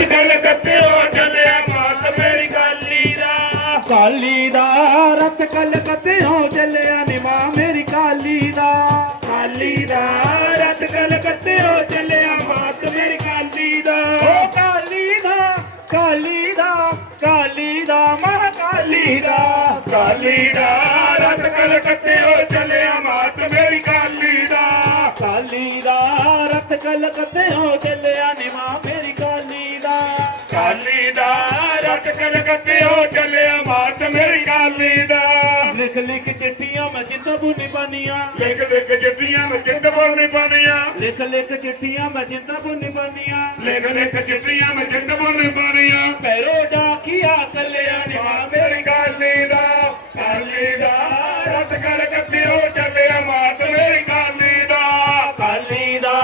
ਰੱਤ ਕਲਕੱਤਿਓ ਚੱਲਿਆ ਮਾਤ ਮੇਰੀ ਕਾਲੀ ਦਾ ਕਾਲੀ ਦਾ ਰਤ ਕਲਕੱਤਿਓਂ ਚੱਲਿਆ ਨੀ ਮਾਂ ਮੇਰੀ ਕਾਲੀ ਦਾ। ਕਾਲੀ ਦਾ ਰੱਤ ਕਲਕੱਤਿਓ ਚੱਲਿਆ ਮਾਤ ਮੇਰੀ ਕਾਲੀ ਦਾ। ਓ ਕਾਲੀ ਦਾ ਕਾਲੀ ਦਾ ਕਾਲੀ ਦਾ ਮਾਂ ਕਾਲੀ ਦਾ। ਕਾਲੀ ਦਾ ਰੱਤ ਕਲਕੱਤਿਓ ਚੱਲਿਆ ਮਾਤ ਮੇਰੀ ਕਾਲੀ ਦਾ। ਕਾਲੀ ਦਾ ਰਤ ਕਲਕੱਤਿਓਂ ਚੱਲਿਆ ਨੀ ਮਾਂ ਮੇਰੀ ਕਾਲੀ ਕਾਲੀ ਰੱਤ ਕਲਕੱਤਿਓ ਚੱਲਿਆ ਮਾਤ ਮੇਰੀ ਕਾਲੀ ਦਾ। ਲਿਖ ਲਿਖ ਚਿੱਠੀਆਂ ਮੈਂ ਜਿੱਦੋਂ ਬੁਨੀ ਬਾਨੀਆਂ ਲਿਖ ਲਿਖ ਚਿੱਠੀਆਂ ਮੈਂ ਜਿੰਦ ਬੋਲਣੀ ਪਾਣੀਆਂ ਲਿਖ ਲਿਖ ਚਿੱਠੀਆਂ ਮੈਂ ਜਿੱਦਾਂ ਬੁਨੀ ਬਾਨੀਆਂ ਲਿਖ ਲਿਖ ਚਿੱਠੀਆਂ ਮੈਂ ਜਿੰਦ ਬੋਲਣੀ ਪਾਣੀਆਂ ਪੈਰੋ ਡਾਕੀਆ ਚੱਲਿਆ ਨੀ ਮਾਂ ਮਾਂ ਮੇਰੀ ਕਾਲੀ ਦਾ ਕਾਲੀ ਦਾ। ਰੱਤ ਕਲਕੱਤਿਓ ਚੱਲਿਆ ਮਾਤ ਮੇਰੀ ਕਾਲੀ ਦਾ। ਕਾਲੀ ਦਾ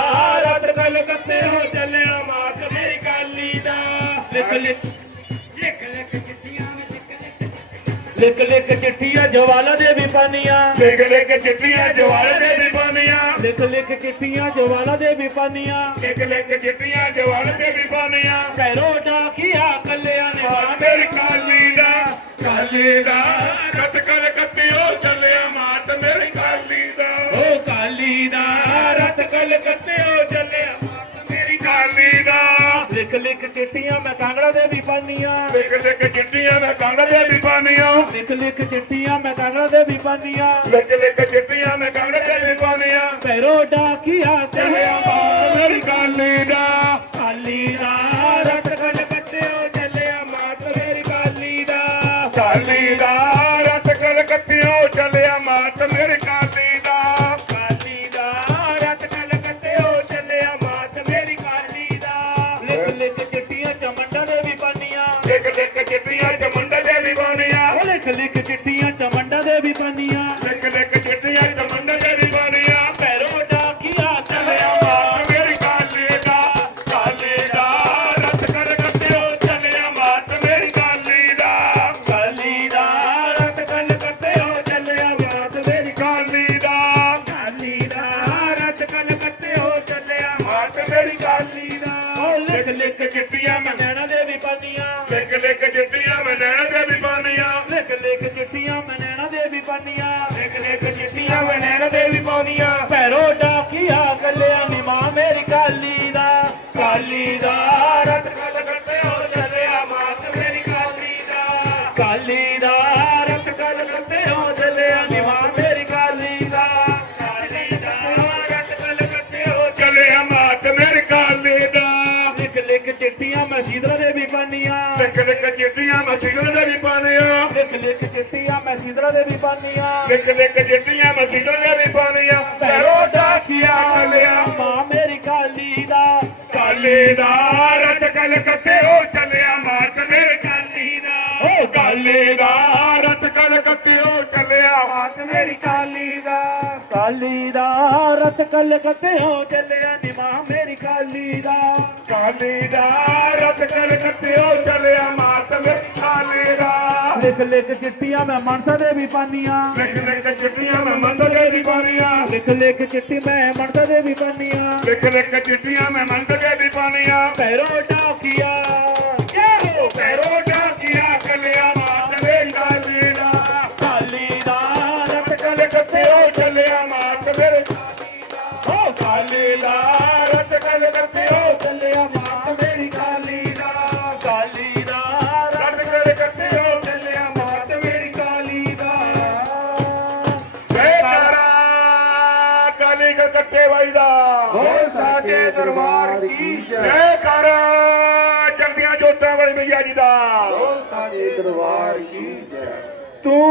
ਰਤ ਕਲਕੱਤਿਓਂ ਚੱਲਿਆ ਮਾਂ ਮੇਰੀ ਕਾਲੀ ਦਾ। ਲਿਖ ਲਿਖ ਲਿਖ ਲਿਖ ਚਿੱਠੀਆਂ ਜਵਾਲਾ ਦੇ ਵੀ ਪਾਨੀਆਂ। ਲਿਖ ਲਿਖ ਚਿੱਠੀਆਂ ਜਵਾਲ ਦੇ ਵੀ ਪਾਣੀਆਂ ਲਿਖ ਲਿਖ ਚਿੱਠੀਆਂ ਜਵਾਲਾ ਦੇ ਵੀ ਪਾਨੀਆਂ। ਲਿਖ ਲਿਖ ਚਿੱਠੀਆਂ ਜਵਾਲ ਦੇ ਵੀ ਪਾਣੀਆਂ ਪੈਰੋ ਡਾਕੀਆ ਕੱਲਿਆ ਨੇ ਮਾਂ ਮੇਰੀ ਕਾਲੀ ਦਾ ਕਾਲੀ ਦਾ ਰੱਤ ਕਲਕੱਤਿਓ ਚੱਲਿਆ ਮਾਤ ਮੇਰੀ ਕਾਲੀ ਦਾ। ਓ ਕਾਲੀ ਦਾ ਰਤ ਕਲਕੱਤਿਓਂ ਚੱਲਿਆ ਮੇਰੀ ਕਾਲੀ ਦਾ। ਲਿਖ ਲਿਖ ਚਿੱਠੀਆਂ ਮੈਂ ਕਾਂਗੜਾ ਦੇ ਵੀ ਪਾਨੀਆਂ। ਲਿਖ ਲਿਖ ਲਿਖ ਚਿੱਠੀਆਂ ਮੈਂ ਕਾਂਗੜਾ ਦੇ ਵੀ ਪਾਨੀਆਂ ਲਿਖ ਲਿਖ ਚਿੱਠੀਆਂ ਮੈਂ ਕੰਗ ਦੇ ਵੀ ਪਾਣੀਆਂ ਪੈਰੋ ਡਾਕੀਆ ਮਾਤ ਮਾਂ ਮੇਰੀ ਕਾਲੀ ਦਾ। ਕਾਲੀ ਦਾ। ਰਤ ਕਲਕੱਤਿਓਂ ਚੱਲਿਆ ਮਾਤ ਮੇਰੀ ਕਾਲੀ ਦਾ। ਕਾਲੀ ਦਾ। ਦਾ। ਲਿਖ ਲਿਖ ਚਿੱਠੀਆਂ ਮੈਂ। ਨੈਣਾ ਦੇ ਵੀ ਪਾਨੀਆਂ। ਲਿਖ ਲਿਖ ਚਿੱਠੀਆਂ ਮੈਂ ਨੈਣਾ ਦੇ ਵੀ ਪਾਣੀਆਂ ਲਿਖ ਲਿਖ ਚਿੱਠੀਆਂ ਮੈਂ ਨੈਣਾ ਦੇ ਵੀ ਪਾਨੀਆਂ। ਲਿਖ ਲਿਖ ਚਿੱਠੀਆਂ ਮੈਂ ਨੈਣਾ ਦੇ ਵੀ ਪਾਣੀਆਂ ਪੈਰੋ ਡਾਕੀਆ ਕੱਲਿਆ ਨੀ ਮਾਂ ਮੇਰੀ ਕਾਲੀ ਦਾ। ਕਾਲੀ ਦਾ। ਲਿਖ ਲਿਖ ਚਿੱਠੀਆਂ ਮੈਂ ਸੀਧਰਾ ਦੇ ਵੀ ਪਾਨੀਆਂ ਲਿਖ ਲਿਖ ਚਿੱਠੀਆਂ ਮੈਂ ਸਿਗਲ ਦੇ ਵੀ ਪਾਣੀਆਂ ਲਿਖ ਲਿਖ ਚਿੱਠੀਆਂ ਮੈਂ ਸੀਧਰਾ ਦੇ ਵੀ ਪਾਨੀਆਂ ਲਿਖ ਲਿਖ ਚਿੱਠੀਆਂ ਮੈਂ ਸਿਗਲ ਦੇ ਵੀ ਪਾਣੀਆਂ ਪੈਰੋ ਡਾਕੀਆ ਚੱਲਿਆ ਮਾਂ ਮੇਰੀ ਕਾਲੀ ਦਾ। ਕਾਲੀ ਦਾ ਰੱਤ ਕਲਕੱਤਿਓ ਚੱਲਿਆ ਮਾਤ ਮੇਰੀ ਕਾਲੀ ਦਾ। ਓ ਕਾਲੀ ਦਾ। ਰੱਤ ਕਲਕੱਤਿਓ ਚੱਲਿਆ। ਮਾਤ ਮੇਰੀ ਕਾਲੀ ਦਾ। ਕਾਲੀ ਦਾ ਰਤ ਕਲਕੱਤਿਓਂ ਚੱਲਿਆ। ਨੀ ਮਾਂ ਮੇਰੀ ਕਾਲੀ ਦਾ ਕਾਲੀ ਦਾ ਰੱਤ ਕਲਕੱਤਿਓ ਚੱਲਿਆ ਮਾਤ ਮੇਰੀ ਕਾਲੀ ਦਾ। ਲਿਖ ਲਿਖ ਚਿੱਠੀਆਂ ਮੈਂ ਮਨਸਾ ਦੇ ਵੀ ਪਾਨੀਆਂ। ਲਿਖ ਲਿਖ ਚਿੱਠੀਆਂ ਮੈਂ ਮੰਦਰ ਦੇ ਵੀ ਪਾਣੀਆਂ ਲਿਖ ਲਿਖ ਚਿੱਠੀ ਮੈਂ ਮਨਸਾ ਦੇ ਵੀ ਪਾਨੀਆਂ। ਲਿਖ ਲਿਖ ਚਿੱਠੀਆਂ ਮੈਂ ਮੰਦਰ ਦੇ ਵੀ ਪਾਣੀਆਂ ਪੈਰੋ ਡਾਕੀਆ ਯੋ ਪੈਰੋ ਦਰਬਾਰ ਕੀ ਜੈ। ਕਰ ਚੰਦੀਆਂ ਜੋਤਾਂ ਵਾਲੀ ਮਈਆ ਜੀ ਦਾ। ਸਾਚੇ ਦਰਬਾਰ ਕੀ ਜੈ। ਤੂੰ